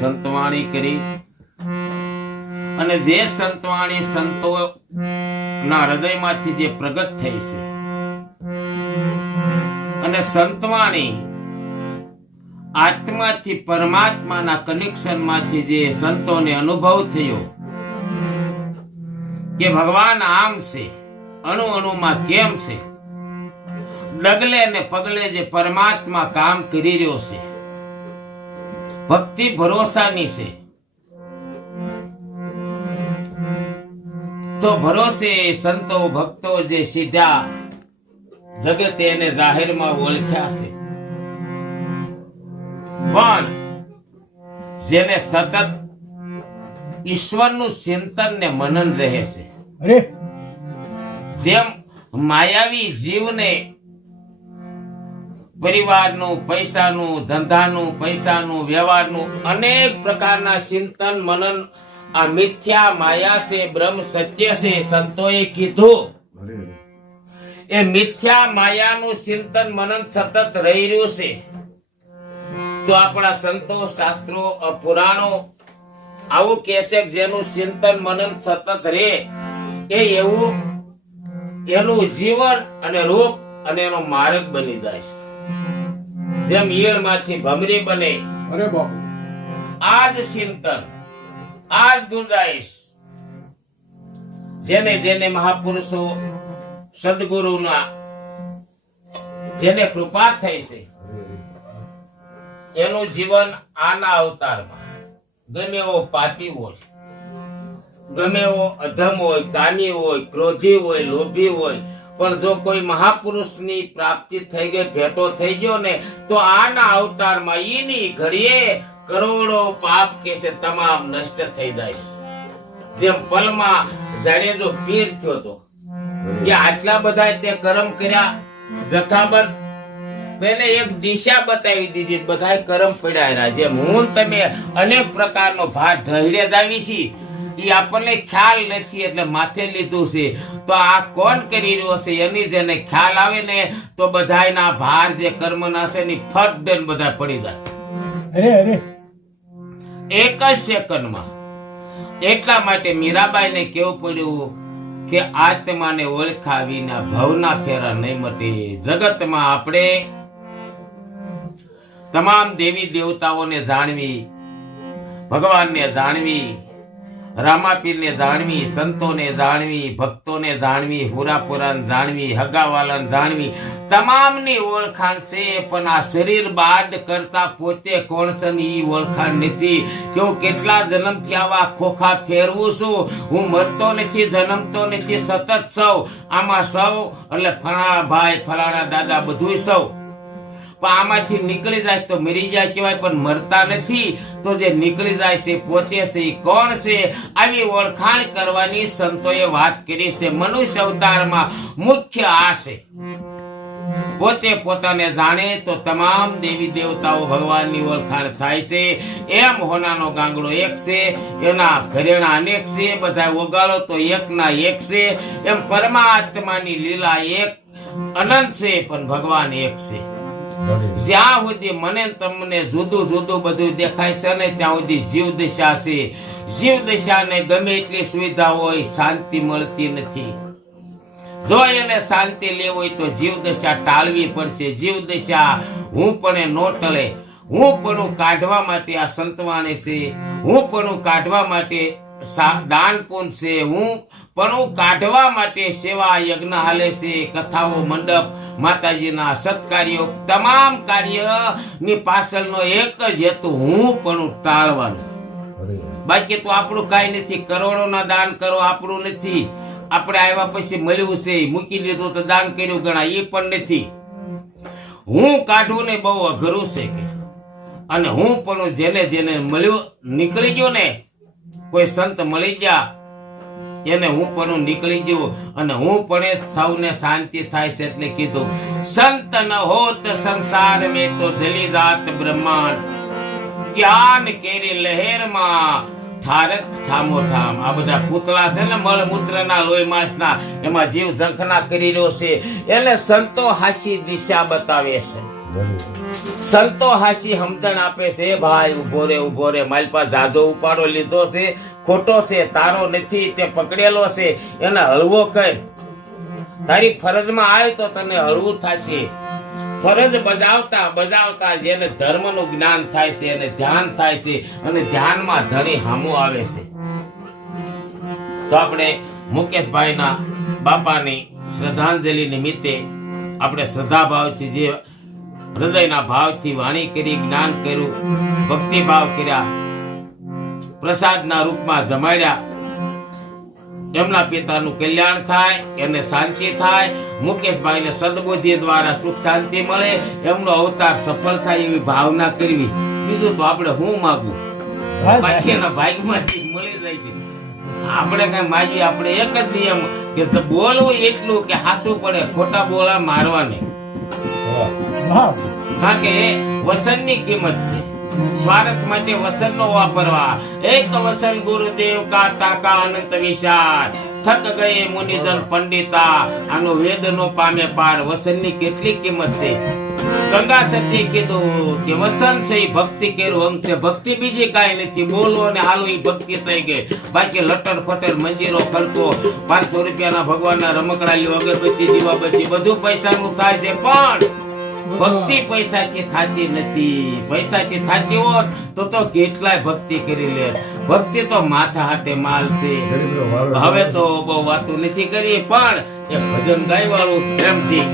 સંતવાણી કરી. અને જે સંતવાણી સંતો ના હૃદયમાંથી જે પ્રગટ થઈ છે. અને સંતવાણી આત્માથી પરમાત્માના કનેક્શનમાંથી જે સંતોને અનુભવ થયો કે ભગવાન આમ છે, અણુ અણુમાં કેમ છે? ડગલે ને પગલે જે પરમાત્મા કામ કરી રહ્યો છે. ભક્તિ ભરોસાની છે. તો ભરોસે સંતો ભક્તો જે સીધા જગતે એને જાહેરમાં ઓળખ્યા છે. પણ જેને સતત ઈશ્વરનું ચિંતન ને મનન રહે છે. જેમ માયાવી જીવને પરિવારનું પૈસાનું ધંધાનું પૈસાનું વ્યવહારનું અનેક પ્રકારના ચિંતન મનન આ મિથ્યા માયા છે બ્રહ્મ સત્ય છે સંતોએ કીધું. એ મિથ્યા માયાનું ચિંતન મનન સતત રહી રહ્યું છે. તો આપણા સંતો શાસ્ત્રો પુરાણો આવું કે જેનું ચિંતન મનન સતત રહે. એ એવું એનું જીવન અને રૂપ અને એનો માર્ગ બની જાય છે. જેમ ઈયળમાંથી ભમરી બને. અરે બાપુ. આ જ ચિંતન આ જ ગુંજાઈશ. જેને જેને મહાપુરુષો સદગુરુના જેને કૃપા થઈ છે એનું જીવન આના અવતારમાં. ગમે એવો પાપી હોય ગમે એવો અધમ હોય કાની હોય ક્રોધી હોય લોભી હોય પણ જો કોઈ મહાપુરુષની પ્રાપ્તિ થઈ ગઈ, ભેટો થઈ ગયો ને, તો આના અવતારમાં ઈની ઘડીએ કરોડો પાપ કે છે તમામ નષ્ટ થઈ જાય. જેમ પલમાં જાડેજો પીર થયો તો કે આટલા બધા તે કર્મ કર્યા? જથાબંધ તેને એક દિશા બતાવી દીધી બધા કર્મ પડ્યા જેમ હું તમે અનેક પ્રકારનો ભાર ઢળે જ આવી છી એ આપણને ખ્યાલ નથી એટલે માથે લીધું છે. તો આ કોણ કરી રહ્યો છે? એની જેને ખ્યાલ આવે ને તો બધાયના ભાર જે કર્મના છે ને ફટ દઈને બધા પડી જાય. અરે અરે. એક જ સેકન્ડમાં. એટલા માટે મીરાબાઈને કેવું પડ્યું કે આત્માને ઓળખાવીના ભવના ફેરા નહીં મટે. જગતમાં આપણે તમામ દેવી દેવતાઓને જાણવી ભગવાનને જાણવી રામાપીરને જાણવી, સંતોને જાણવી, ભક્તોને જાણવી, હુરાપુરાને જાણવી, હગાવાલાને જાણવી, તમામની ઓળખાણ છે, પણ આ શરીર બાદ કરતા પોતે કોણ છે ને ઈ ઓળખાણ નથી. કે હું કેટલા જન્મથી આવા ખોખા ફેરવું છું, હું મરતો નથી, જન્મતો નથી, સતત સૌ આમાં સૌ, એટલે ફલાણા ભાઈ, ફલાણા દાદા બધું સૌ. આમાંથી નીકળી જાય તો મરી જાય કહેવાય, પણ મરતા નથી. તો જે નીકળી જાય છે, પોતે છે કોણ છે? આવી ઓળખાણ કરવાની સંતોએ વાત કરી છે. મનુષ્ય અવતારમાં મુખ્ય આ છે. પોતે પોતાને જાણે તો તમામ દેવી દેવતાઓ ભગવાનની ઓળખાણ થાય છે. એમ હોનાનો ગાંગડો એક છે, એના ઘરેણા અનેક છે બધા ઓગાળો તો એકના એક છે. એમ પરમાત્માની લીલા એક અનંત છે, પણ ભગવાન એક છે. જ્યાં સુધી મને તમને જુદું જુદું બધું દેખાય છે ને ત્યાં સુધી જીવ દિશા છે. જીવ દશાને ગમે એટલી સુવિધા હોય, શાંતિ મળતી નથી. જો એને શાંતિ લેવી હોય તો જીવ દશા ટાળવી પડશે. જીવ દશા હું પણ નો ટળે. હું પણ કાઢવા માટે આ સંતવાણી છે. હું પણ કાઢવા માટે દાન કોણ છે હું પણ કાઢવા માટે સેવા યજ્ઞ હાલે છે, કથાઓ, મંડપ, માતાજીના સત્કાર્યો, તમામ કાર્યની પાછળનો એક જ હેતુ હું પણ ટાળવાનું. બાકી તો આપણું કાંઈ નથી. કરોડોના દાન કરો, આપણું નથી. આપણે આવ્યા પછી મળ્યું છે, મૂકી દીધું તો દાન કર્યું ગણાય એ પણ નથી. હું કાઢવું ને બહુ અઘરું છે કે. અને હું પણ જેને જેને મળ્યું, નીકળી ગયો ને કોઈ સંત મળી ગયા, એને હું પણ નીકળી ગયો અને હું પણ સૌને શાંતિ થાય છે એટલે કીધું, સંત ન હોત સંસાર મે તો જલી જાત બ્રહ્માંડ. જ્ઞાન કેરી લહેરમાં ઠારક ઠામો ઠામ આ બધા પૂતળા છે ને મળ મૂત્રના લોહી માંસના, એમાં જીવ ઝંખના કરી રહ્યો છે. એને સંતો હાસી દિશા બતાવે છે. સંતો હાસી સમજણ આપે છે, ભાઈ ઊભો રે ઊભો રે મારી પાસે જાજો ઉપાડો લીધો છે, ખોટો છે, તારો નથી, તે પકડેલો છે, એને હળવો કર. તારી ફરજમાં આવે તો તને હળવું થશે. ફરજ બજાવતા બજાવતા જેને ધર્મનું જ્ઞાન થાય છે અને ધ્યાન થાય છે, અને ધ્યાનમાં ધણી હામું આવે છે. તો આપણે મુકેશભાઈના બાપાની શ્રદ્ધાંજલિ નિમિત્તે આપણે શ્રદ્ધાભાવથી જે હૃદયના ભાવથી વાણી કરી, જ્ઞાન કર્યું, ભક્તિ ભાવ કર્યા, પ્રસાદના રૂપમાં જમાડ્યા. એમના પિતાનું કલ્યાણ થાય એને શાંતિ થાય, મુકેશભાઈને સદબુદ્ધિ દ્વારા સુખ શાંતિ મળે, એમનો અવતાર સફળ થાય એવી ભાવના કરવી. બીજું તો આપણે હું માગું? પાછી એના ભાગ્યમાંથી મળી જાય છે. આપણે કઈ માગીએ, આપણે એક જ નિયમ કે બોલવું એટલું કે હાસું પડે, ખોટા બોલા મારવા નહીં હા કારણ કે એ વસનની કિંમત છે. સ્વાર્થ માટે વસન નો વાપરવા. એક વસન ગુરુદેવ કા તાકા અનંત વિશાળ. થક ગયે મુનિજન પંડિતા. આનો વેદ નો પામે પાર વસનની કેટલી કિંમત છે? ગંગા સતી કીધું કે વસન છે એ ભક્તિ કેરું અંગ છે ભક્તિ બીજી કાંઈ નથી. બોલો અને હાલો ઈ ભક્તિ થઈ ગઈ. બાકી લટર ફટર મંદિરો ખર્ચો પાંચસો રૂપિયાના ભગવાનના રમકડા લ્યો, અગરબત્તી, દીવાબત્તી, બધું પૈસાનું થાય છે. પણ ભક્તિ પૈસાથી થતી નથી. પૈસાથી થતી હોત તો તો કેટલાય ભક્તિ કરી લે ભક્તિ તો માથા હાટે માલ છે. હવે તો બહુ વાતો નથી કરી પણ એ ભજન ગાય વાળું પ્રેમથી